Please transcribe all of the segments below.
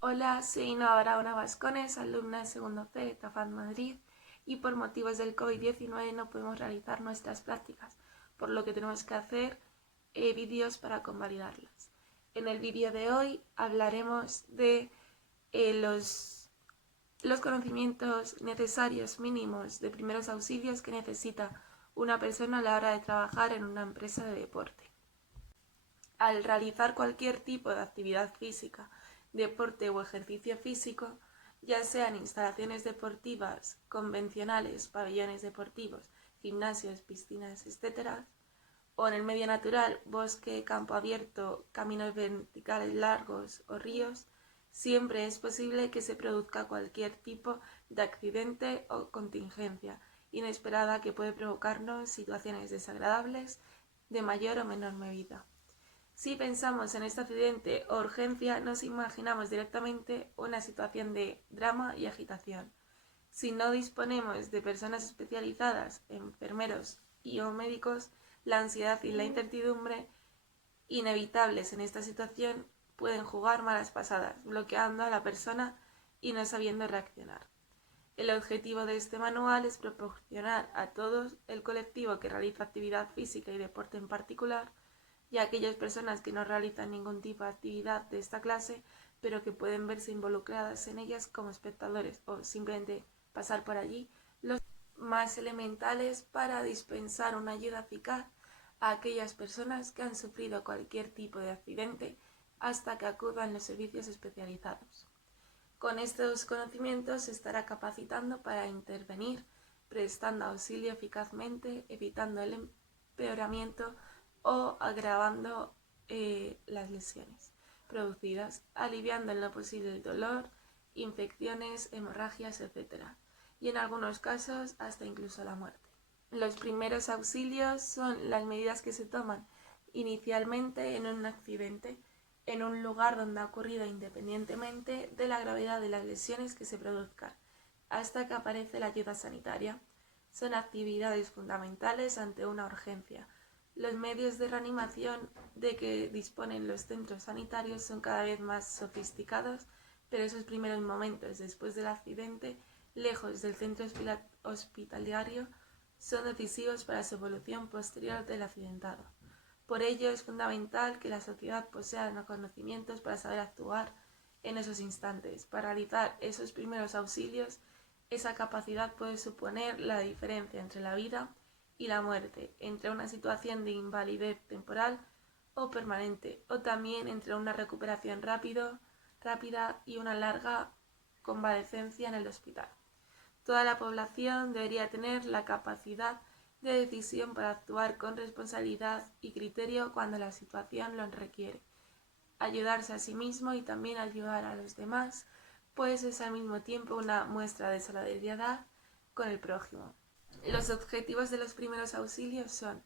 Hola, soy Nora Vascones, alumna de segundo C de Tafad Madrid, y por motivos del COVID-19 no podemos realizar nuestras prácticas, por lo que tenemos que hacer vídeos para convalidarlas. En el vídeo de hoy hablaremos de los conocimientos necesarios mínimos de primeros auxilios que necesita una persona a la hora de trabajar en una empresa de deporte. Al realizar cualquier tipo de actividad física, deporte o ejercicio físico, ya sean instalaciones deportivas convencionales, pabellones deportivos, gimnasios, piscinas, etc., o en el medio natural, bosque, campo abierto, caminos verticales largos o ríos, siempre es posible que se produzca cualquier tipo de accidente o contingencia inesperada que puede provocarnos situaciones desagradables de mayor o menor medida. Si pensamos en este accidente o urgencia, nos imaginamos directamente una situación de drama y agitación. Si no disponemos de personas especializadas, enfermeros y o médicos, la ansiedad y la incertidumbre inevitables en esta situación pueden jugar malas pasadas, bloqueando a la persona y no sabiendo reaccionar. El objetivo de este manual es proporcionar a todo el colectivo que realiza actividad física y deporte en particular, y a aquellas personas que no realizan ningún tipo de actividad de esta clase, pero que pueden verse involucradas en ellas como espectadores o simplemente pasar por allí, los más elementales para dispensar una ayuda eficaz a aquellas personas que han sufrido cualquier tipo de accidente hasta que acudan los servicios especializados. Con estos conocimientos se estará capacitando para intervenir, prestando auxilio eficazmente, evitando el empeoramiento o agravando las lesiones producidas, aliviando en lo posible el dolor, infecciones, hemorragias, etc. Y en algunos casos hasta incluso la muerte. Los primeros auxilios son las medidas que se toman inicialmente en un accidente en un lugar donde ha ocurrido independientemente de la gravedad de las lesiones que se produzcan, hasta que aparece la ayuda sanitaria. Son actividades fundamentales ante una urgencia. Los medios de reanimación de que disponen los centros sanitarios son cada vez más sofisticados, pero esos primeros momentos después del accidente, lejos del centro hospitalario, son decisivos para su evolución posterior del accidentado. Por ello es fundamental que la sociedad posea los conocimientos para saber actuar en esos instantes. Para realizar esos primeros auxilios, esa capacidad puede suponer la diferencia entre la vida y la muerte, entre una situación de invalidez temporal o permanente, o también entre una recuperación rápida y una larga convalecencia en el hospital. Toda la población debería tener la capacidad de decisión para actuar con responsabilidad y criterio cuando la situación lo requiere, ayudarse a sí mismo y también ayudar a los demás, pues es al mismo tiempo una muestra de solidaridad con el prójimo. Los objetivos de los primeros auxilios son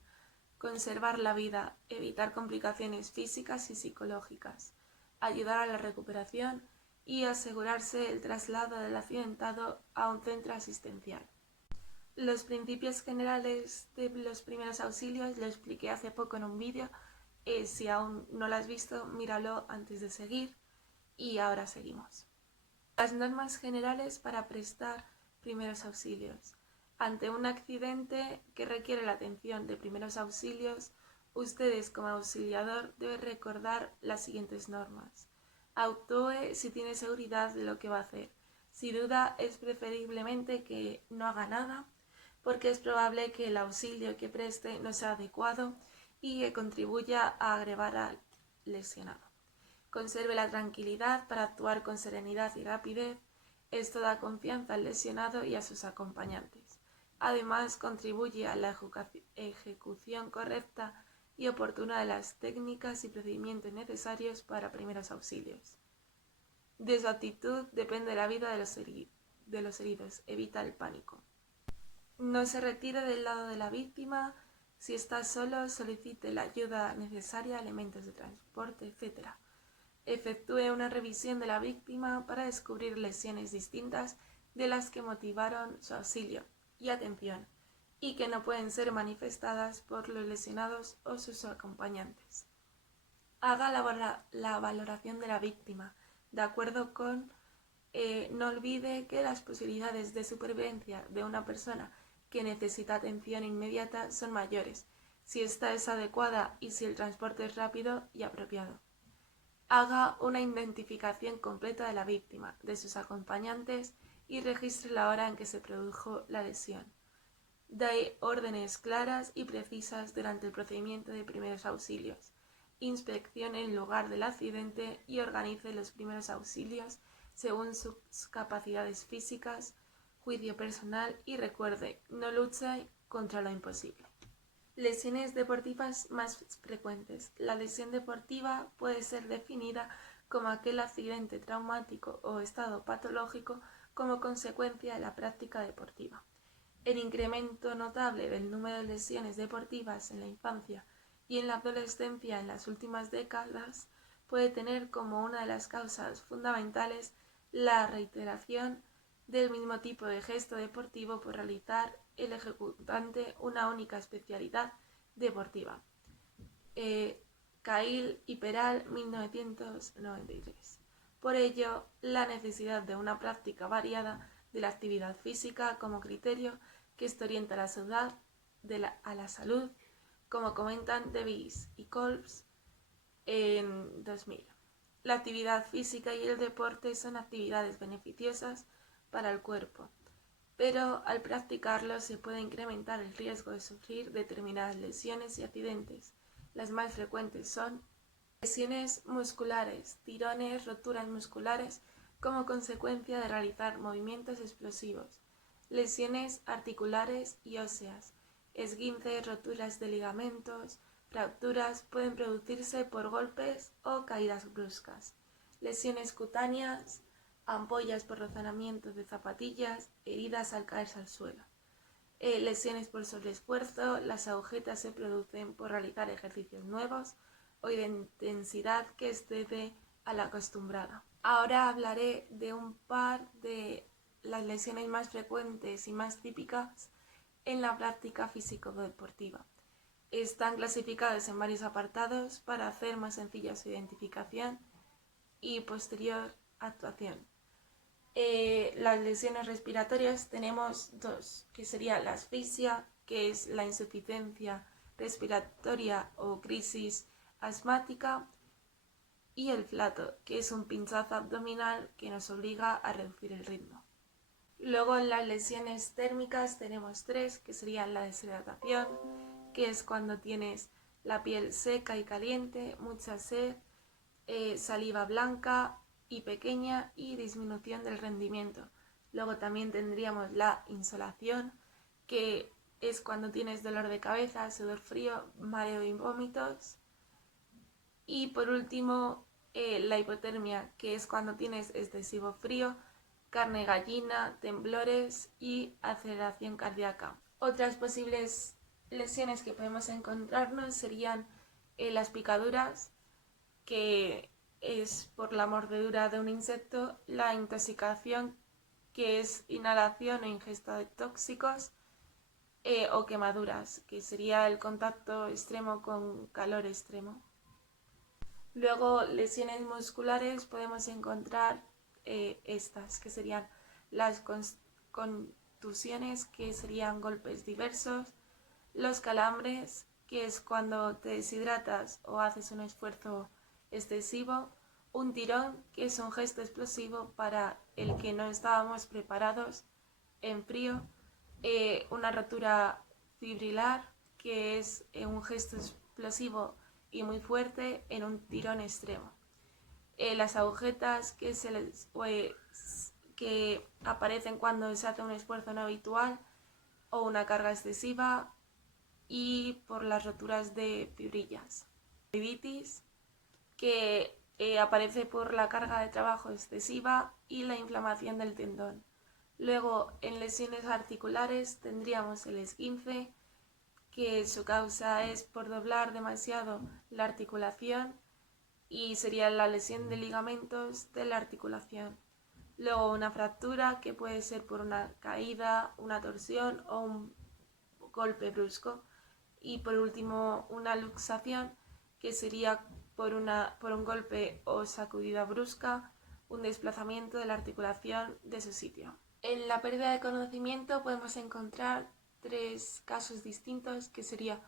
conservar la vida, evitar complicaciones físicas y psicológicas, ayudar a la recuperación y asegurarse el traslado del accidentado a un centro asistencial. Los principios generales de los primeros auxilios lo expliqué hace poco en un vídeo. Si aún no lo has visto, míralo antes de seguir. Y ahora seguimos. Las normas generales para prestar primeros auxilios. Ante un accidente que requiere la atención de primeros auxilios, ustedes como auxiliador deben recordar las siguientes normas. Actúe si tiene seguridad de lo que va a hacer. Si duda, es preferiblemente que no haga nada, porque es probable que el auxilio que preste no sea adecuado y que contribuya a agravar al lesionado. Conserve la tranquilidad para actuar con serenidad y rapidez. Esto da confianza al lesionado y a sus acompañantes. Además, contribuye a la ejecución correcta y oportuna de las técnicas y procedimientos necesarios para primeros auxilios. De su actitud depende la vida de los heridos. Evita el pánico. No se retire del lado de la víctima. Si está solo, solicite la ayuda necesaria, elementos de transporte, etc. Efectúe una revisión de la víctima para descubrir lesiones distintas de las que motivaron su auxilio y atención y que no pueden ser manifestadas por los lesionados o sus acompañantes. Haga la valoración de la víctima. De acuerdo con no olvide que las posibilidades de supervivencia de una persona que necesita atención inmediata son mayores, si esta es adecuada y si el transporte es rápido y apropiado. Haga una identificación completa de la víctima, de sus acompañantes y registre la hora en que se produjo la lesión. Dé órdenes claras y precisas durante el procedimiento de primeros auxilios. Inspeccione el lugar del accidente y organice los primeros auxilios según sus capacidades físicas, juicio personal y recuerde, no luche contra lo imposible. Lesiones deportivas más frecuentes. La lesión deportiva puede ser definida como aquel accidente traumático o estado patológico como consecuencia de la práctica deportiva. El incremento notable del número de lesiones deportivas en la infancia y en la adolescencia en las últimas décadas puede tener como una de las causas fundamentales la reiteración del mismo tipo de gesto deportivo por realizar el ejecutante una única especialidad deportiva. Cahill y Peral, 1993. Por ello, la necesidad de una práctica variada de la actividad física como criterio que esto orienta a la salud, como comentan Davis y Kolbs en 2000. La actividad física y el deporte son actividades beneficiosas para el cuerpo, pero al practicarlo se puede incrementar el riesgo de sufrir determinadas lesiones y accidentes. Las más frecuentes son lesiones musculares, tirones, roturas musculares como consecuencia de realizar movimientos explosivos, lesiones articulares y óseas, esguinces, roturas de ligamentos, fracturas pueden producirse por golpes o caídas bruscas, lesiones cutáneas, ampollas por rozamiento de zapatillas, heridas al caerse al suelo. Lesiones por sobreesfuerzo, las agujetas se producen por realizar ejercicios nuevos o de intensidad que excede a la acostumbrada. Ahora hablaré de un par de las lesiones más frecuentes y más típicas en la práctica físico-deportiva. Están clasificadas en varios apartados para hacer más sencilla su identificación y posterior actuación. Las lesiones respiratorias tenemos dos, que sería la asfixia, que es la insuficiencia respiratoria o crisis asmática, y el flato, que es un pinchazo abdominal que nos obliga a reducir el ritmo. Luego en las lesiones térmicas tenemos tres, que serían la deshidratación, que es cuando tienes la piel seca y caliente, mucha sed, saliva blanca y pequeña y disminución del rendimiento. Luego también tendríamos la insolación, que es cuando tienes dolor de cabeza, sudor frío, mareo y vómitos. Y por último, la hipotermia, que es cuando tienes excesivo frío, carne gallina, temblores y aceleración cardíaca. Otras posibles lesiones que podemos encontrarnos serían las picaduras, que es por la mordedura de un insecto, la intoxicación, que es inhalación o ingesta de tóxicos, o quemaduras, que sería el contacto extremo con calor extremo. Luego, lesiones musculares podemos encontrar estas, que serían las contusiones, que serían golpes diversos, los calambres, que es cuando te deshidratas o haces un esfuerzo excesivo, un tirón, que es un gesto explosivo para el que no estábamos preparados en frío, una rotura fibrilar, que es un gesto explosivo y muy fuerte en un tirón extremo. Las agujetas, que aparecen cuando se hace un esfuerzo no habitual o una carga excesiva, y por las roturas de fibrillas. Tendinitis, que aparece por la carga de trabajo excesiva y la inflamación del tendón. Luego, en lesiones articulares tendríamos el esguince, que su causa es por doblar demasiado la articulación y sería la lesión de ligamentos de la articulación. Luego una fractura, que puede ser por una caída, una torsión o un golpe brusco. Y por último una luxación, que sería por un golpe o sacudida brusca un desplazamiento de la articulación de su sitio. En la pérdida de conocimiento podemos encontrar 3 casos distintos, que sería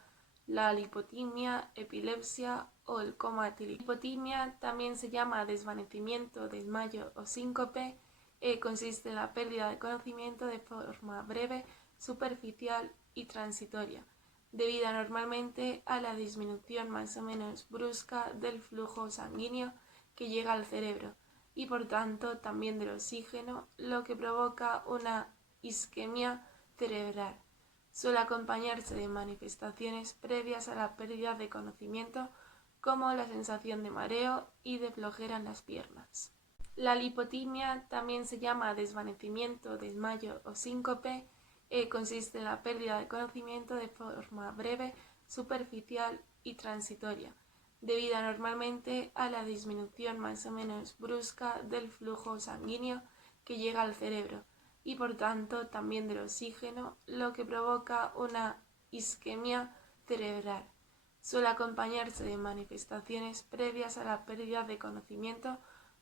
la lipotimia, epilepsia o el coma etílico. La lipotimia también se llama desvanecimiento, desmayo o síncope. Consiste en la pérdida de conocimiento de forma breve, superficial y transitoria, debida normalmente a la disminución más o menos brusca del flujo sanguíneo que llega al cerebro y por tanto también del oxígeno, lo que provoca una isquemia cerebral. Suele acompañarse de manifestaciones previas a la pérdida de conocimiento, como la sensación de mareo y de flojera en las piernas. La lipotimia también se llama desvanecimiento, desmayo o síncope. Consiste en la pérdida de conocimiento de forma breve, superficial y transitoria, debida normalmente a la disminución más o menos brusca del flujo sanguíneo que llega al cerebro y por tanto también del oxígeno, lo que provoca una isquemia cerebral. Suele acompañarse de manifestaciones previas a la pérdida de conocimiento,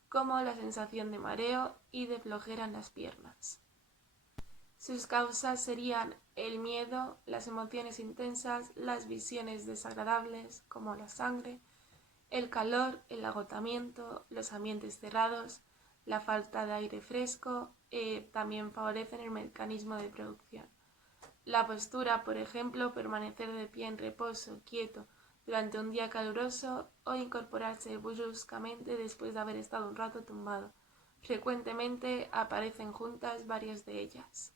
como la sensación de mareo y de flojera en las piernas. Sus causas serían el miedo, las emociones intensas, las visiones desagradables como la sangre, el calor, el agotamiento, los ambientes cerrados, la falta de aire fresco, también favorecen el mecanismo de producción. La postura, por ejemplo, permanecer de pie en reposo, quieto, durante un día caluroso o incorporarse bruscamente después de haber estado un rato tumbado. Frecuentemente aparecen juntas varias de ellas.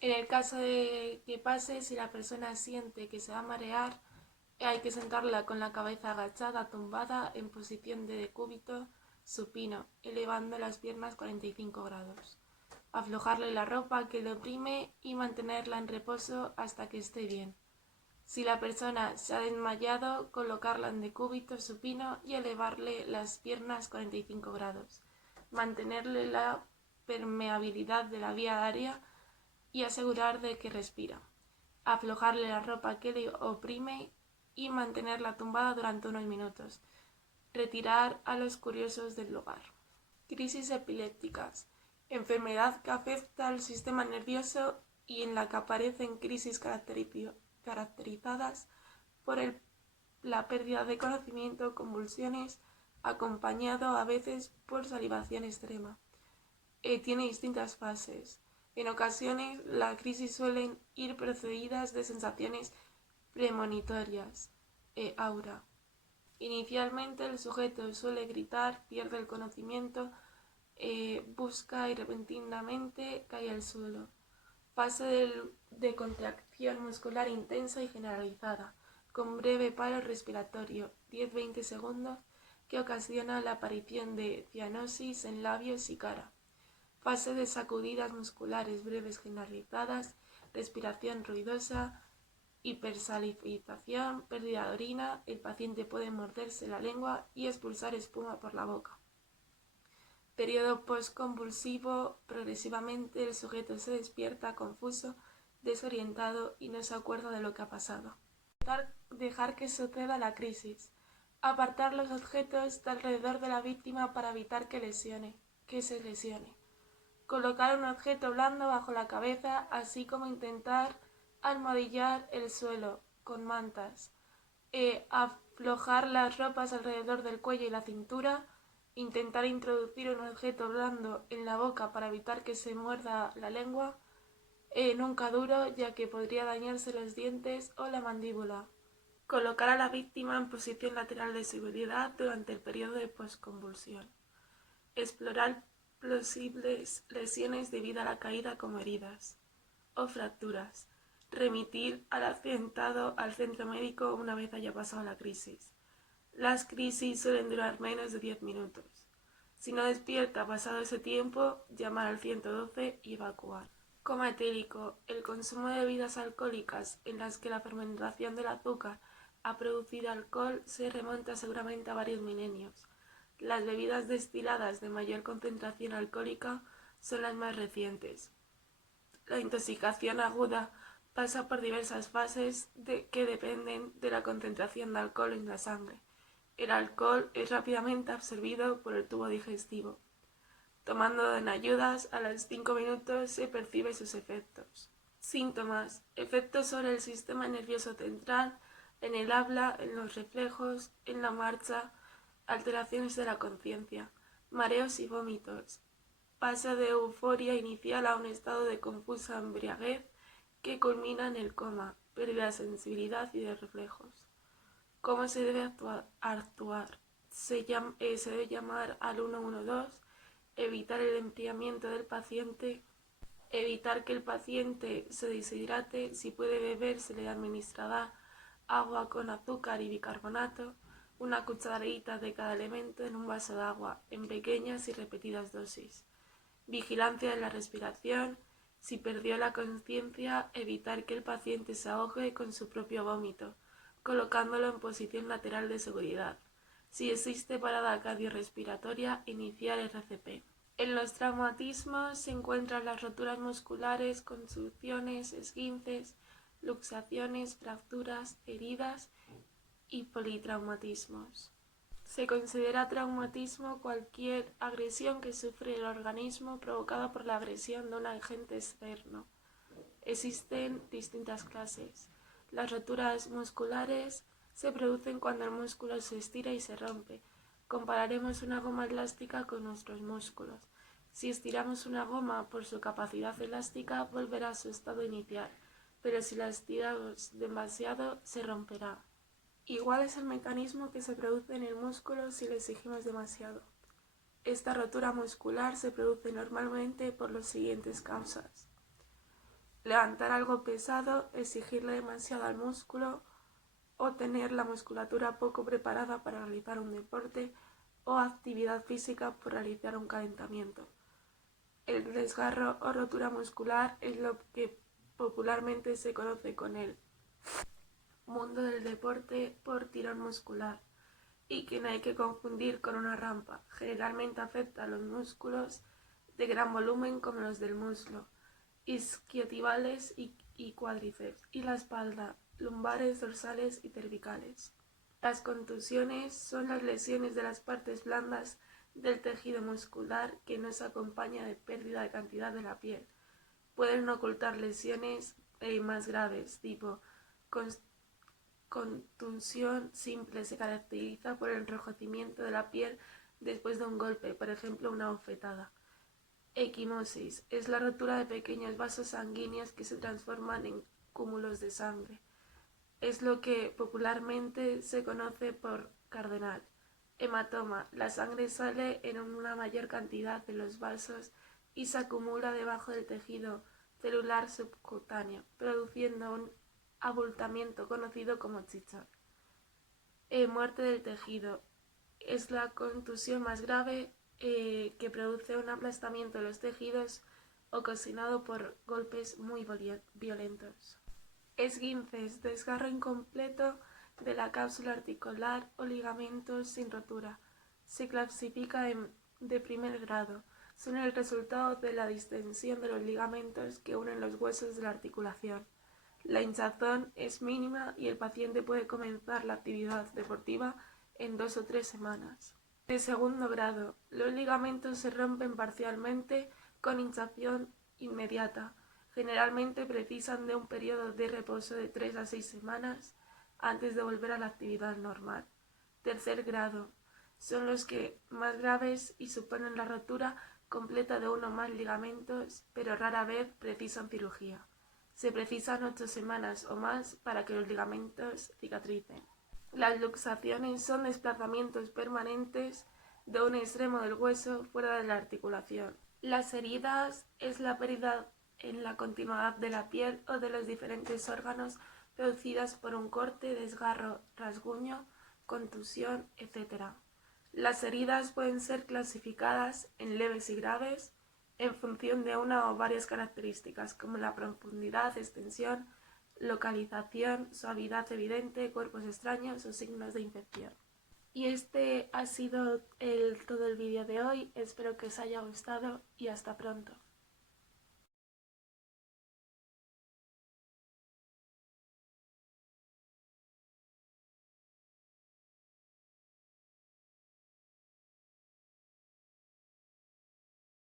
En el caso de que pase, si la persona siente que se va a marear, hay que sentarla con la cabeza agachada, tumbada, en posición de decúbito supino, elevando las piernas 45 grados. Aflojarle la ropa que le oprime y mantenerla en reposo hasta que esté bien. Si la persona se ha desmayado, colocarla en decúbito supino y elevarle las piernas 45 grados. Mantenerle la permeabilidad de la vía aérea y asegurar de que respira. Aflojarle la ropa que le oprime y mantenerla tumbada durante unos minutos. Retirar a los curiosos del lugar. Crisis epilépticas. Enfermedad que afecta al sistema nervioso y en la que aparecen crisis caracterizadas por la pérdida de conocimiento, convulsiones, acompañado a veces por salivación extrema. Tiene distintas fases. En ocasiones, las crisis suelen ir precedidas de sensaciones premonitorias, aura. Inicialmente el sujeto suele gritar, pierde el conocimiento, busca y repentinamente cae al suelo. Fase de contracción muscular intensa y generalizada, con breve paro respiratorio, 10-20 segundos, que ocasiona la aparición de cianosis en labios y cara. Fase de sacudidas musculares breves generalizadas, respiración ruidosa, hipersalivación, pérdida de orina, el paciente puede morderse la lengua y expulsar espuma por la boca. Periodo postconvulsivo, progresivamente el sujeto se despierta confuso, desorientado y no se acuerda de lo que ha pasado. Dejar que suceda la crisis. Apartar los objetos de alrededor de la víctima para evitar que se lesione. Colocar un objeto blando bajo la cabeza, así como intentar almohadillar el suelo con mantas. Aflojar las ropas alrededor del cuello y la cintura. Intentar introducir un objeto blando en la boca para evitar que se muerda la lengua. Nunca duro, ya que podría dañarse los dientes o la mandíbula. Colocar a la víctima en posición lateral de seguridad durante el periodo de postconvulsión. Explorar posibles lesiones debido a la caída como heridas o fracturas. Remitir al accidentado al centro médico una vez haya pasado la crisis. Las crisis suelen durar menos de 10 minutos. Si no despierta pasado ese tiempo, llamar al 112 y evacuar. Coma etílico. El consumo de bebidas alcohólicas en las que la fermentación del azúcar ha producido alcohol se remonta seguramente a varios milenios. Las bebidas destiladas de mayor concentración alcohólica son las más recientes. La intoxicación aguda pasa por diversas fases que dependen de la concentración de alcohol en la sangre. El alcohol es rápidamente absorbido por el tubo digestivo. Tomando en ayudas, a los 5 minutos se percibe sus efectos. Síntomas: efectos sobre el sistema nervioso central, en el habla, en los reflejos, en la marcha, alteraciones de la conciencia, mareos y vómitos. Pasa de euforia inicial a un estado de confusa embriaguez que culmina en el coma, pérdida de sensibilidad y de reflejos. ¿Cómo se debe actuar? Se debe llamar al 112, evitar el enfriamiento del paciente, evitar que el paciente se deshidrate. Si puede beber, se le administrará agua con azúcar y bicarbonato, una cucharadita de cada elemento en un vaso de agua, en pequeñas y repetidas dosis. Vigilancia de la respiración. Si perdió la conciencia, evitar que el paciente se ahogue con su propio vómito, colocándolo en posición lateral de seguridad. Si existe parada cardiorrespiratoria, iniciar RCP. En los traumatismos se encuentran las roturas musculares, contusiones, esguinces, luxaciones, fracturas, heridas y politraumatismos. Se considera traumatismo cualquier agresión que sufre el organismo provocada por la agresión de un agente externo. Existen distintas clases. Las roturas musculares se producen cuando el músculo se estira y se rompe. Compararemos una goma elástica con nuestros músculos. Si estiramos una goma por su capacidad elástica, volverá a su estado inicial, pero si la estiramos demasiado, se romperá. Igual es el mecanismo que se produce en el músculo si le exigimos demasiado. Esta rotura muscular se produce normalmente por las siguientes causas: levantar algo pesado, exigirle demasiado al músculo, o tener la musculatura poco preparada para realizar un deporte o actividad física por realizar un calentamiento. El desgarro o rotura muscular es lo que popularmente se conoce con el mundo del deporte por tirón muscular, y que no hay que confundir con una rampa. Generalmente afecta a los músculos de gran volumen como los del muslo, isquiotibiales y cuádriceps, y la espalda, lumbares, dorsales y cervicales. Las contusiones son las lesiones de las partes blandas del tejido muscular que no se acompaña de pérdida de cantidad de la piel. Pueden ocultar lesiones más graves, tipo contusión simple. Se caracteriza por el enrojecimiento de la piel después de un golpe, por ejemplo una bofetada. Equimosis es la rotura de pequeños vasos sanguíneos que se transforman en cúmulos de sangre. Es lo que popularmente se conoce por cardenal. Hematoma: la sangre sale en una mayor cantidad de los vasos y se acumula debajo del tejido celular subcutáneo, produciendo un abultamiento conocido como chichón. Muerte del tejido: es la contusión más grave que produce un aplastamiento de los tejidos ocasionado por golpes muy violentos. Esguinces: desgarro incompleto de la cápsula articular o ligamentos sin rotura. Se clasifica de primer grado. Son el resultado de la distensión de los ligamentos que unen los huesos de la articulación. La hinchazón es mínima y el paciente puede comenzar la actividad deportiva en 2 o 3 semanas. De segundo grado: los ligamentos se rompen parcialmente con hinchazón inmediata. Generalmente precisan de un periodo de reposo de 3 a 6 semanas antes de volver a la actividad normal. Tercer grado: son los que más graves y suponen la rotura completa de uno o más ligamentos, pero rara vez precisan cirugía. Se precisan 8 semanas o más para que los ligamentos cicatricen. Las luxaciones son desplazamientos permanentes de un extremo del hueso fuera de la articulación. Las heridas es la pérdida en la continuidad de la piel o de los diferentes órganos producidas por un corte, desgarro, rasguño, contusión, etc. Las heridas pueden ser clasificadas en leves y graves en función de una o varias características como la profundidad, extensión, localización, suavidad evidente, cuerpos extraños o signos de infección. Y este ha sido todo el vídeo de hoy. Espero que os haya gustado y hasta pronto.